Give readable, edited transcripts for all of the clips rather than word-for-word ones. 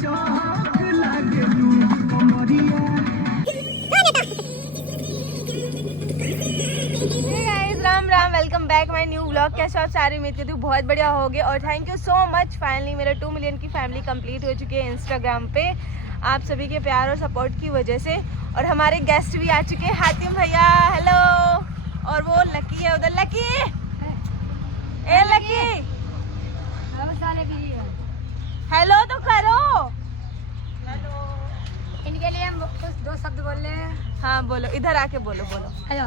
Ram Ram, welcome back my new vlog. कैसे आप सारे? उम्मीद करती हूँ बहुत बढ़िया होगे और thank you so much. Finally मेरा 2 मिलियन की फैमिली कंप्लीट हो चुकी है इंस्टाग्राम पे, आप सभी के प्यार और सपोर्ट की वजह से। और हमारे गेस्ट भी आ चुके हैं, हातिम भैया हेलो, और वो लकी है उधर। लकी ए लकी हेलो तो करो। हेलो, इनके लिए हम कुछ 2 शब्द बोल रहे हैं। हाँ बोलो, इधर आके बोलो। हेलो,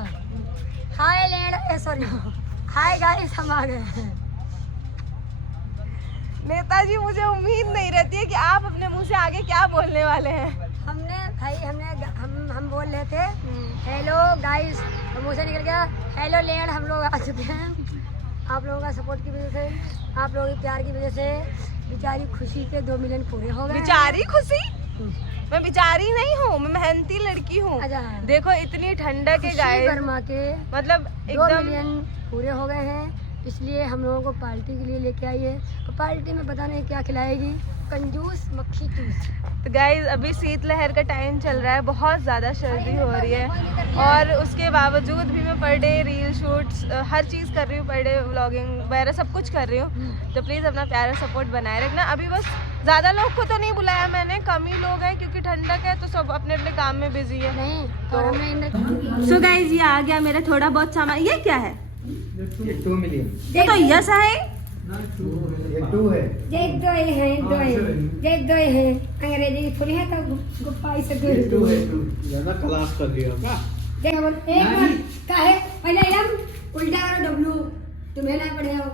हाय लैंड, सॉरी हाय गाइस, हम आ गए। नेताजी, मुझे उम्मीद नहीं रहती है कि आप अपने मुंह से आगे क्या बोलने वाले हैं। हम बोल रहे थे हेलो गाइस, तो मुंह से निकल गया हेलो लैंड। हम लोग आ चुके हैं आप लोगों का सपोर्ट की वजह से, आप लोगों के प्यार की वजह से। बेचारी खुशी के 2 मिलियन पूरे हो गए। बेचारी खुशी? मैं बेचारी नहीं हूँ, मैं मेहनती लड़की हूँ। देखो इतनी ठंडक है गाइस, गरमा के मतलब 2 मिलियन पूरे हो गए हैं, इसलिए हम लोगों को पार्टी के लिए लेके आई है। तो पार्टी में पता नहीं क्या खिलाएगी, कंजूस मक्खी चूस। तो गाइस अभी शीतलहर का टाइम चल रहा है, बहुत ज़्यादा सर्दी हो रही है और उसके बावजूद भी मैं पर डे रील शूट्स हर चीज़ कर रही हूँ, पर डे व्लॉगिंग वगैरह सब कुछ कर रही हूँ। तो प्लीज़ अपना प्यारा सपोर्ट बनाए रखना। अभी बस ज़्यादा लोग को तो नहीं बुलाया मैंने, कम ही लोग हैं क्योंकि ठंडक है तो सब अपने अपने काम में बिजी है। नहीं तो सो गाइस ये आ गया मेरा थोड़ा बहुत सामान। ये क्या है? ये 2 मिलियन। ये तो यस है, ये 2 है। दो है अंग्रेजी की थोड़ी है, तो गुप्पा इसे 2 है। ज्यादा क्लास कर दिया क्या? देखो बोल एक बार का है, पहले एकदम उल्टा करो डब्लू, तुम्हें ना पढ़े हो।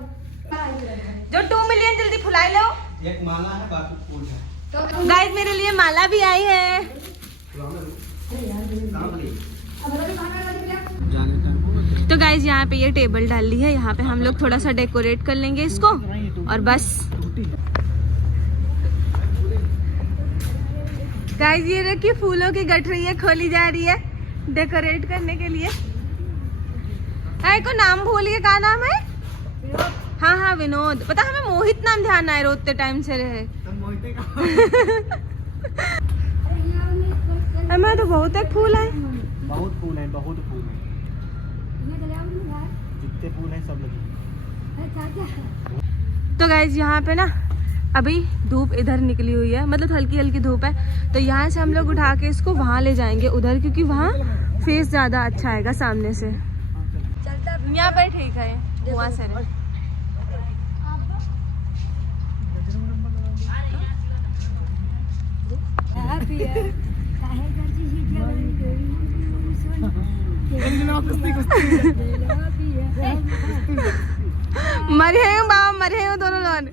जो 2 मिलियन जल्दी फुलाई लो। एक माला है, बाकी फूल है। तो गाइस मेरे लिए माला भी आई है। तो गाइज यहाँ पे ये टेबल डाल ली है, यहाँ पे हम लोग थोड़ा सा डेकोरेट कर लेंगे इसको और बस। गाइज ये रखी फूलों की गठरी है, खोली जा रही है डेकोरेट करने के लिए। को नाम भूलिए, क्या नाम है? हाँ विनोद। पता हमें मोहित नाम ध्यान आए रोते टाइम से रहे। हमें तो बहुत एक फूल है, बहुत फूल है, बहुत फूल है। जितने फूल हैं सब लगे। तो गाइज यहाँ पे ना अभी धूप इधर निकली हुई है, मतलब हल्की हल्की धूप है। तो यहाँ से हम लोग उठा के इसको वहाँ ले जाएंगे उधर, क्योंकि वहाँ फेस ज़्यादा अच्छा आएगा सामने से। यहाँ पर ठीक है, वहाँ से मरे हैं बाबा, मरे हैं दोनों लोग।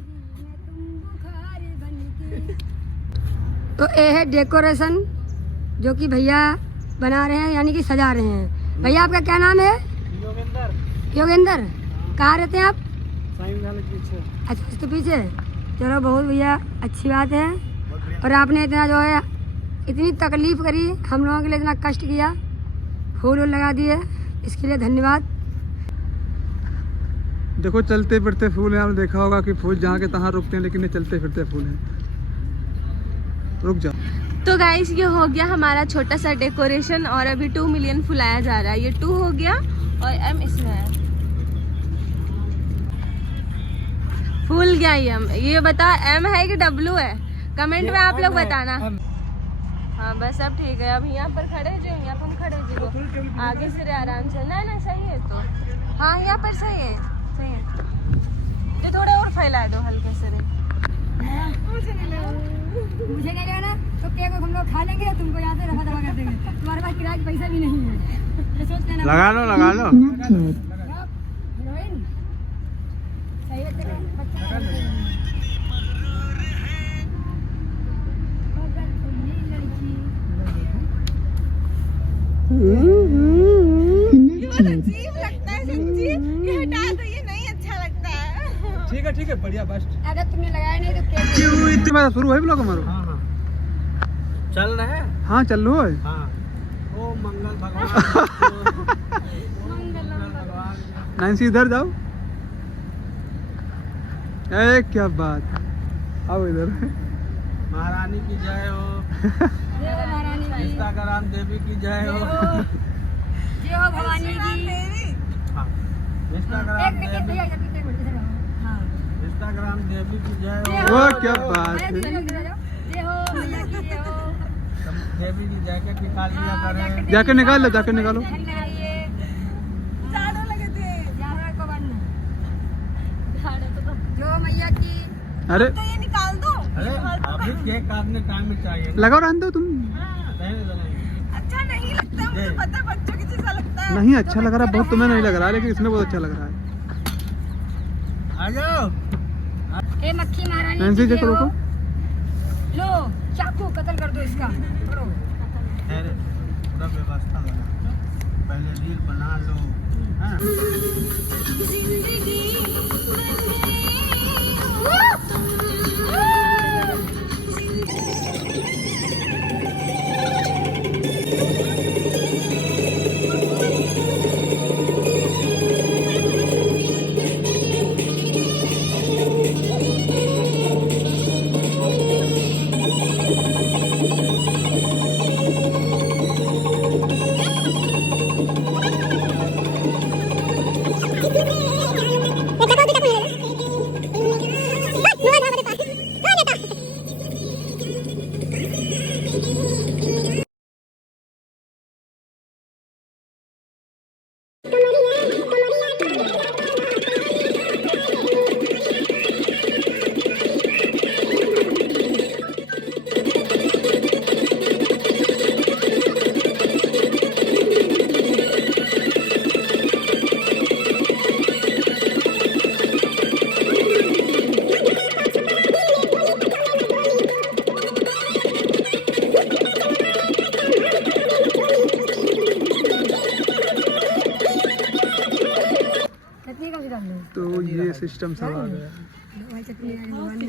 तो ये है डेकोरेशन जो कि भैया बना रहे हैं, यानी कि सजा रहे हैं। भैया आपका क्या नाम है? योगेंद्र। कहाँ रहते हैं आप? अच्छा इसके पीछे। चलो बहुत भैया अच्छी बात है। और आपने इतना जो है इतनी तकलीफ करी हम लोगों के लिए, इतना कष्ट किया, फूल लगा दिए, इसके लिए धन्यवाद। देखो चलते फिरते फूल हैं, आपने देखा होगा कि फूल जहाँ के तहाँ रुकते हैं, लेकिन ये चलते फिरते फूल हैं। रुक जा। तो गाइस ये हो गया हमारा छोटा सा डेकोरेशन और अभी 2 मिलियन फुलाया जा रहा है। ये 2 हो गया और एम इसमें है। फूल गया ये बताओ एम है कि डब्लू है? कमेंट में आप लोग बताना। हाँ बस अब ठीक है। अब यहाँ पर खड़े जो, यहाँ पर हम खड़े जो आगे से आराम से। ना सही है तो, हाँ यहाँ पर सही है, सही है। तो थोड़ा और फैला दो हल्के से। मुझे क्या कहना, तो केक हम लोग खा लेंगे, तुमको यहाँ से रफा दफा कर देंगे। तुम्हारे पास किराए का पैसा भी नहीं है, ये सोच लेना। लगा लो हीरोइन सही है तेरा बच्चा। अजीब लगता है सच्ची, ये हटा दो, ये नहीं अच्छा लगता है। ठीक है बढ़िया बस। अगर तुमने लगाया नहीं तो केक शुरू है ब्लॉग हमारा। हाँ चल रहे हैं। हाँ चल लो है। हाँ ओ मंगल भगवान। नैन्सी इधर जाओ। क्या बात, आओ इधर। महारानी की जय हो, जय हो महारानी की, इंस्टाग्राम देवी की जय हो, जय हो भवानी की। हाँ, इंस्टाग्राम एक देवी, भैया इधर पीछे मुड़, इधर आओ। हाँ। इंस्टाग्राम देवी की जय जय हो। हो, वो क्या जय हो। बात अरे है। इधर आओ, इधर आओ। जय हो मैया की जय हो। देवी की जैकेट निकाल लिया करें। जाके निकाल लो, जाके निकालो। झाड़ू लगे थे। झाड़ू को बनना। जो मैया की अरे तो ये निकाल दो। अरे अभी केक काटने टाइम में चाहिए ना। लगाओ, रहने दो तुम। रहने दो, रहने दो। अच्छा नहीं लगता, मुझे पता है बच्चों की जैसा लगता है। नहीं अच्छा लग रहा है बहुत, तुम्हें नहीं लग रहा है, लेकिन इसमें बहुत अच्छा लग रहा है। आ जाओ। हे मक्खी महारानी नैन्सी की जी जय को हो। रोको। लो चाकू कत्ल कर दो इसका। करो। अरे पूरा व्यवस्था बना, पहले रील बना लो। हाँ। चटनी का भी डाल लो। तो ये सिस्टम सब आ गया। भाई चटनी आ गई भवानी।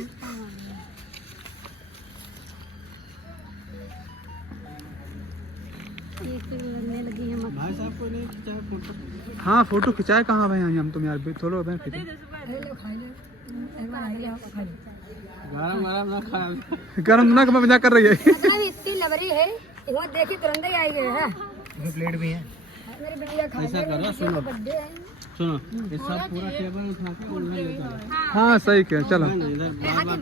एक तो लगने लगी है मक्खी। भाई साहब को नहीं खींचा फोटो। हाँ फोटो खिंचाए कहाँ भाई हम तुम यार, थोड़ा भाई खींचो। अरे लो खा लो, एक बार आई ले खा लो। गरम गरम ना खा। गरम ना मैं मजाक कर रही है। मतलब इतनी लबरी है, वो देखी तुरंत ही आई गए है। प्लेट भी है। मेरी बिटिया खा ऐसा करो, सुनो बर्थडे है। सुनो, ये सब पूरा टेबल उठा के उन्हें ले जाओ। हाँ सही कह, चलो। इधर बार-बार